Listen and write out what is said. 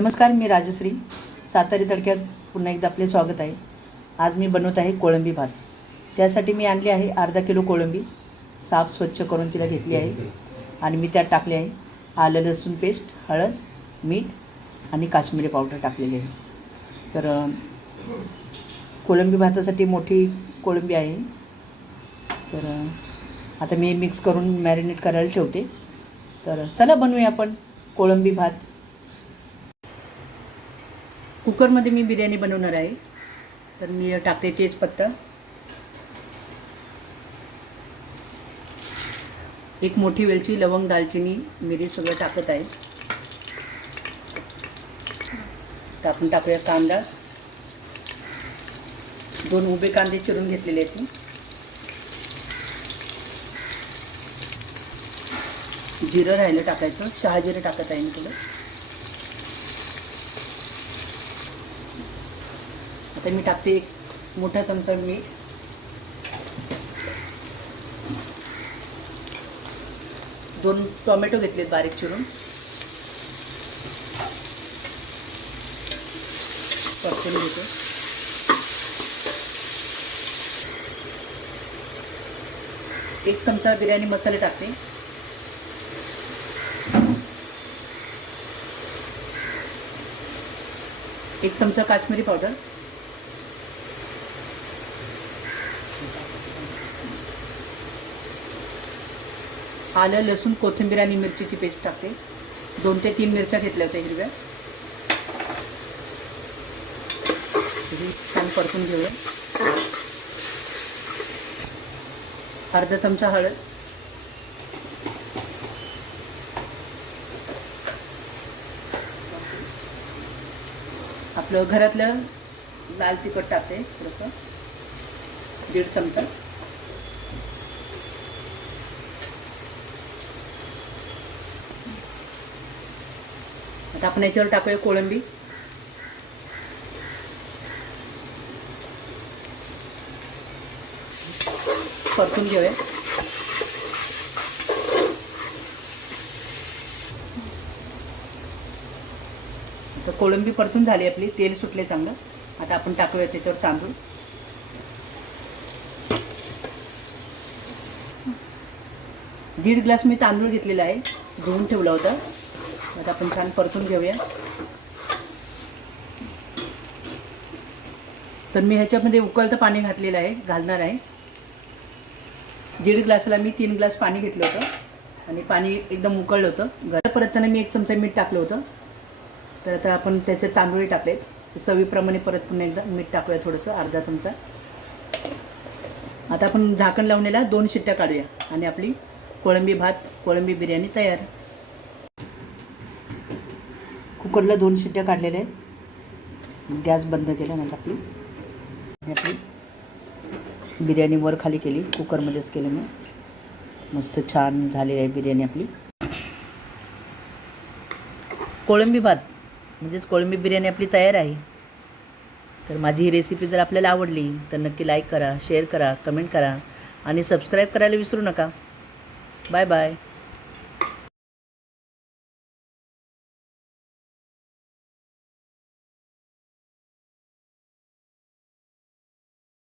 नमस्कार मी राजश्री. सातारी तडक्यात पुन्हा एकदा आपले स्वागत आहे. आज मी बनवत आहे कोळंबी भात. त्यासाठी मी आणली आहे अर्धा किलो कोळंबी. साफ स्वच्छ करून तिला घेतली आहे. आणि मी त्यात टाकले आहे आलं लसूण पेस्ट हळद मीठ आणि काश्मीरी पावडर टाकलेली आहे. तर कोळंबी भातासाठी मोठी कोळंबी आहे. तर आता मी मिक्स करून मॅरिनेट करायला ठेवते. तर चला बनवूया आपण कोळंबी भात. कुकरमध्ये मी बिर्याणी बनवणार आहे. तर मी टाकते तेजपत्ता. एक मोठी वेलची लवंग दालचिनी मिरी सगळं टाकत आहे. तर आपण टाकूया कांदा. दोन उभे कांदे चिरून घेतलेले आहेत मी. जिरं राहिलं टाकायचं. शहा जिरं टाकत आहे मी तुला. आता मी टाकते एक मोठा चमचा मीठ. दोन टोमॅटो घेतलेत बारीक चिरून. परतून घेतो. एक चमचा बिर्याणी मसाले टाकते. एक चमचा काश्मीरी पावडर. आलं लसूण कोथिंबीर आणि मिरचीची पेस्ट टाकते. दोन ते तीन मिरच्या घेतल्या होत्या हिरव्या. छान परतून घेऊया. अर्धा चमचा हळद. आपलं घरातलं लाल तिखट टाकते थोडंसं. दीड चमचा. आता आपण याच्यावर टाकूया कोळंबी. परतून घेऊया. आता कोळंबी परतून झाली आपली तेल सुटले चांगलं. आता आपण टाकूया त्याच्यावर तांदूळ. दीड ग्लास मी तांदूळ घेतलेला आहे धुवून ठेवला होता. आता आपण छान परतून घेऊया. तर मी ह्याच्यामध्ये उकळतं पाणी घातलेलं आहे घालणार आहे. दीड ग्लासला मी तीन ग्लास पाणी घेतलं होतं आणि पाणी एकदम उकळलं होतं. घरात परतताना मी एक चमचा मीठ टाकलं होतं. तर आता आपण त्याचे तांदूळ टाकले. चवीप्रमाणे परत पुन्हा एकदा मीठ टाकूया थोडंसं अर्धा चमचा. आता आपण झाकण लावलेला दोन शिट्ट्या काढूया आणि आपली कोळंबी भात कोळंबी बिर्याणी तयार. कुकरला दोन शिट्ट्या काढलेल्या आहेत. गॅस बंद केला नंतर आपली. आपली बिर्याणी वर खाली केली कुकरमध्येच केलं मी. मस्त छान झालेली आहे बिर्याणी आपली. कोळंबी भात म्हणजेच कोळंबी बिर्याणी आपली तयार आहे. तर माझी ही रेसिपी जर आपल्याला आवडली तर नक्की लाईक करा शेअर करा कमेंट करा आणि सबस्क्राईब करायला विसरू नका. Bye bye